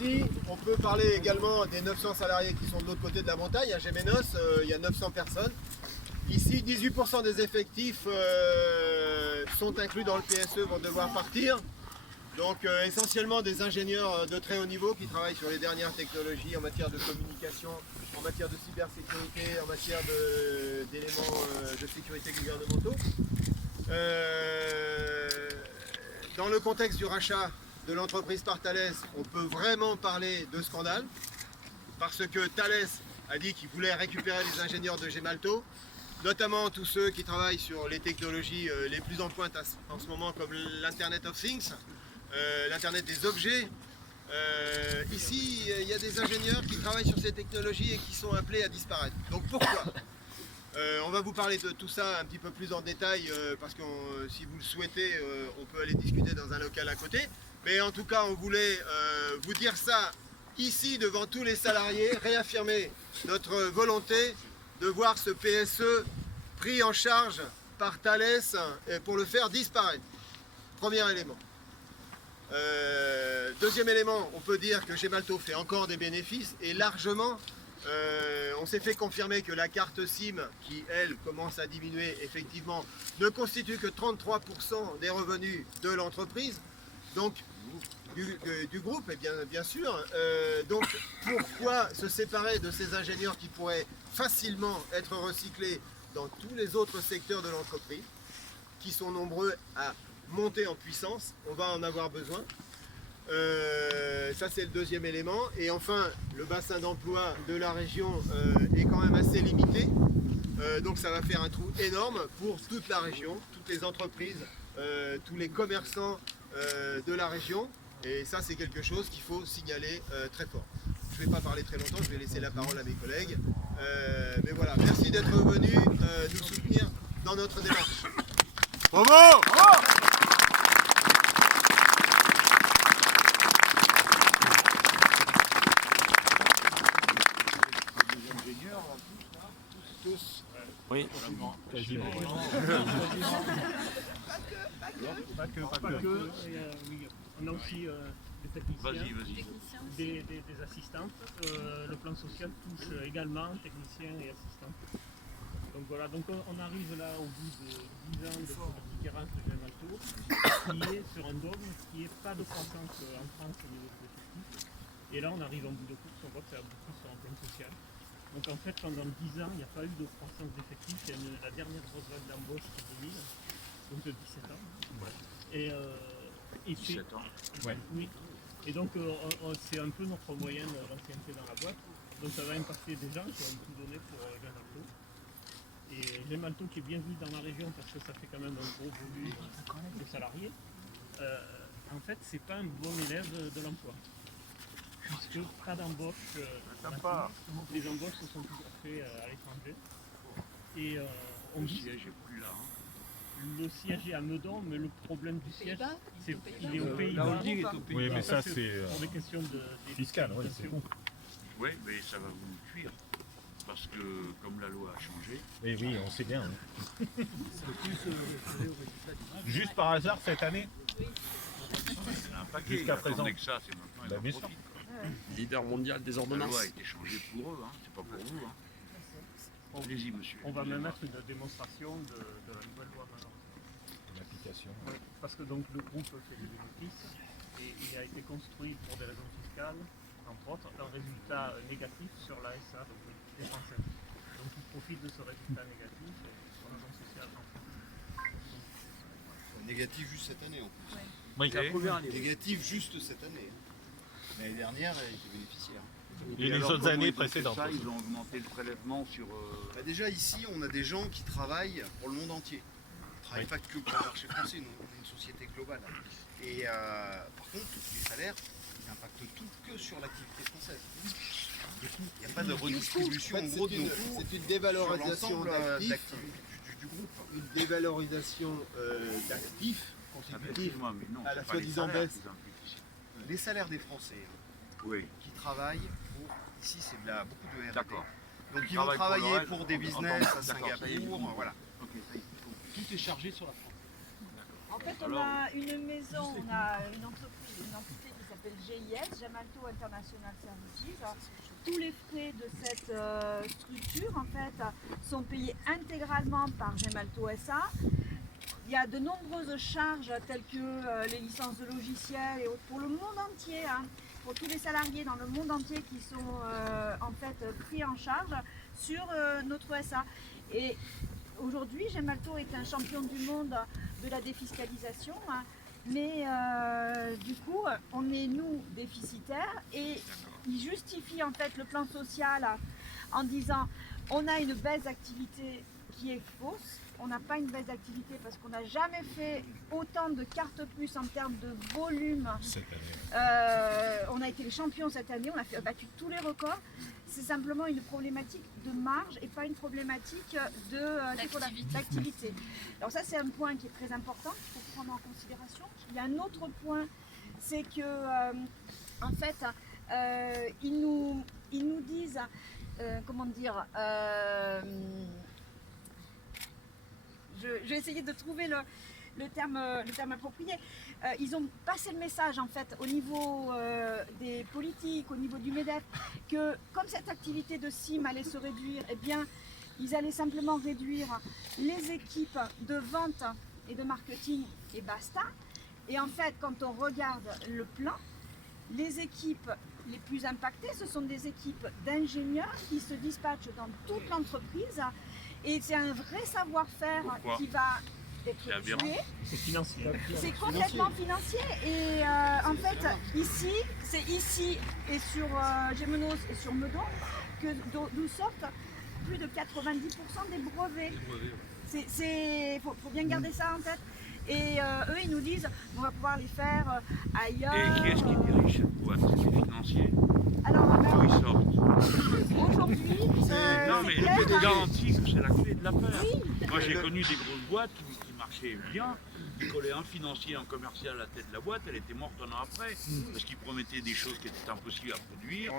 Ici, on peut parler également des 900 salariés qui sont de l'autre côté de la montagne. À Gémenos, il y a 900 personnes. Ici, 18% des effectifs sont inclus dans le PSE, vont devoir partir. Donc essentiellement des ingénieurs de très haut niveau qui travaillent sur les dernières technologies en matière de communication, en matière de cybersécurité, en matière d'éléments de sécurité gouvernementaux. Dans le contexte du rachat de l'entreprise par Thales, on peut vraiment parler de scandale parce que Thales a dit qu'il voulait récupérer les ingénieurs de Gemalto, notamment tous ceux qui travaillent sur les technologies les plus en pointe en ce moment comme l'Internet of Things, l'Internet des objets. Ici, il y a des ingénieurs qui travaillent sur ces technologies et qui sont appelés à disparaître. Donc pourquoi ? On va vous parler de tout ça un petit peu plus en détail parce que si vous le souhaitez, on peut aller discuter dans un local à côté. Mais en tout cas, on voulait vous dire ça ici devant tous les salariés, réaffirmer notre volonté de voir ce PSE pris en charge par Thales pour le faire disparaître. Premier élément. Deuxième élément, on peut dire que Gemalto fait encore des bénéfices et largement. On s'est fait confirmer que la carte SIM, qui elle commence à diminuer effectivement, ne constitue que 33% des revenus de l'entreprise, donc du groupe, et bien sûr. Donc pourquoi se séparer de ces ingénieurs qui pourraient facilement être recyclés dans tous les autres secteurs de l'entreprise, qui sont nombreux à monter en puissance, on va en avoir besoin. Ça c'est le deuxième élément. Et enfin, le bassin d'emploi de la région est quand même assez limité. Donc ça va faire un trou énorme pour toute la région, toutes les entreprises, tous les commerçants de la région. Et ça c'est quelque chose qu'il faut signaler très fort. Je ne vais pas parler très longtemps, je vais laisser la parole à mes collègues. Mais voilà, merci d'être venus nous soutenir dans notre démarche. Bravo! Bravo! Oui, quasiment. Pas que. On a aussi des techniciens, des assistantes. Le plan social touche également techniciens et assistantes. Donc voilà, donc on arrive là au bout de 10 ans de politique RH de Gemalto, qui est sur un dogme qui n'est pas de croissance en France au niveau des effectifs. Et là on arrive en bout de course, on voit que ça aboutit sur un plan social. Donc en fait pendant 10 ans il n'y a pas eu de croissance d'effectifs, c'est la dernière grosse vague d'embauche c'est 2000, donc de 17 ans. Ouais. Et 17 ans. Ouais. Oui. Et donc c'est un peu notre moyenne d'ancienneté dans la boîte. Donc ça va impacter des gens qui ont tout donné pour Gemalto. Et Gemalto qui est bien vu dans la région parce que ça fait quand même un gros volume de salariés. En fait c'est pas un bon élève de l'emploi. Puisque pas d'embauche, les embauches se sont toujours faites à l'étranger. Et le siège n'est plus là. Le siège est à Meudon, mais le problème du siège, c'est qu'il est aux Pays-Bas. Oui, mais ça c'est pour des questions de fiscal, oui, c'est bon. Oui, mais ça va vous cuire. Parce que comme la loi a changé. Et oui, on sait bien. Juste par hasard cette année. Il y en a un paquet. Jusqu'à présent. Que ça, c'est maintenant. Bien sûr. Leader mondial des La ordonnances. loi a été changée pour eux, hein. C'est pas pour vous. Hein. Allez-y, monsieur. On va même mettre une démonstration de la nouvelle loi malheureusement. L'application. Oui, parce que donc le groupe fait des bénéfices et il a été construit pour des raisons fiscales, entre autres, un résultat négatif sur la SA, donc les Français. Donc ils profitent de ce résultat négatif pour raison sociale en France. Négatif juste cette année en plus. Ouais. Oui. Négatif juste cette année. L'année dernière, elle était bénéficiaire. Et les alors, autres comment années ils ont fait précédentes. ça, ils ont augmenté le prélèvement sur. Bah déjà ici, on a des gens qui travaillent pour le monde entier. On ne travaille pas que pour le marché français, nous, on est une société globale. Et par contre, les salaires, ils n'impactent tout que sur l'activité française. Du coup, il n'y a pas de redistribution en gros de nos cours. C'est une dévalorisation d'actifs. Du groupe. Une dévalorisation d'actifs consécutive Excuse-moi, mais non, à la c'est pas les soi-disant salaires baisse. qu'ils impliquent ici. Les salaires des Français Oui, qui travaillent pour. Ici, c'est beaucoup de R&D. d'accord. Donc Ils ils vont travaillent pour travailler l'Oréal, pour des entendu. business à D'accord, ça y est, Singapour, j'ai voilà. Ok, ça y est. Tout est chargé sur la France. En fait, on Alors, a une maison, on a une entreprise, une entité qui s'appelle s'appelle GIS, Gemalto International Services. Tous les frais de cette structure en fait sont payés intégralement par Gemalto SA. Il y a de nombreuses charges telles que les licences de logiciels et autres pour le monde entier, hein, pour tous les salariés dans le monde entier qui sont en fait pris en charge sur notre SA. Et aujourd'hui, Gemalto est un champion du monde de la défiscalisation, hein, mais du coup, on est nous déficitaires et il justifie en fait le plan social en disant on a une baisse d'activité qui est fausse. On n'a pas une baisse d'activité parce qu'on n'a jamais fait autant de cartes plus en termes de volume. Cette année. On a été les champions cette année, on a battu tous les records. C'est simplement une problématique de marge et pas une problématique d'activité. Alors ça c'est un point qui est très important, qu'il faut prendre en considération. Il y a un autre point, c'est que en fait ils nous disent, comment dire, je vais essayer de trouver le terme approprié. Ils ont passé le message en fait au niveau des politiques, au niveau du MEDEF, que comme cette activité de CIM allait se réduire, eh bien ils allaient simplement réduire les équipes de vente et de marketing et basta. Et en fait, quand on regarde le plan, les équipes les plus impactées, ce sont des équipes d'ingénieurs qui se dispatchent dans toute l'entreprise. Et c'est un vrai savoir-faire qui va être tué. C'est financier. C'est complètement financier. Et en fait, ici, c'est ici et sur Gémenos et sur Meudon d'où sortent plus de 90% des brevets. Il faut bien garder ça en tête. Et eux, ils nous disent on va pouvoir les faire ailleurs. Et qui est-ce qui dirige cette boîte? C'est les financiers? Alors, D'où ils sortent? aujourd'hui, Non, mais je te garantis que c'est la clé de l'affaire. Oui. Moi, j'ai connu des grosses boîtes qui marchaient bien. Ils collaient un financier, un commercial à la tête de la boîte. Elle était morte un an après parce qu'ils promettaient des choses qui étaient impossibles à produire.